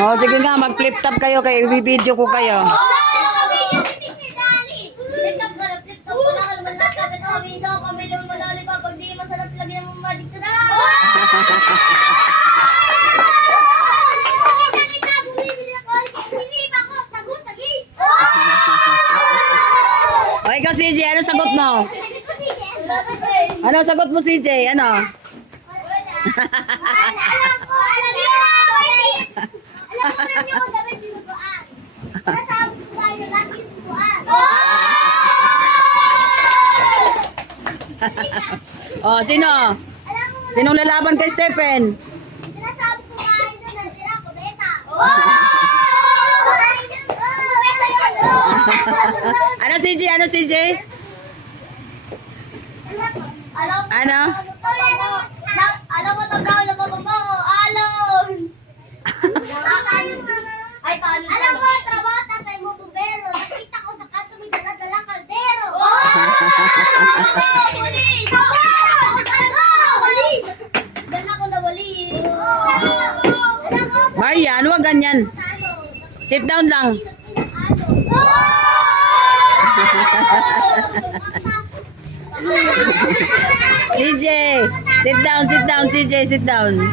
Oh, sige nga, mag-flip top kayo kay i-video ko kayo. O, ikaw CJ, ano sagot mo? Ano sagot mo CJ? Ano? Oh, sino? Sinong lalaban kay Stephen? Sinasabi ko nga ito na sira ko, beta. Ano CJ? Ano CJ? Ano? Alam mo ito, brown na babamba ko. Alam! Ay, paano? Alam mo, trabaho tatay mo, bumbero. Nakita ko sa kanto may dala-dalang kaldero. Pulis! Gan ako nawali. Marian, huwag ganyan. Sit down lang. CJ, sit down, CJ, sit down.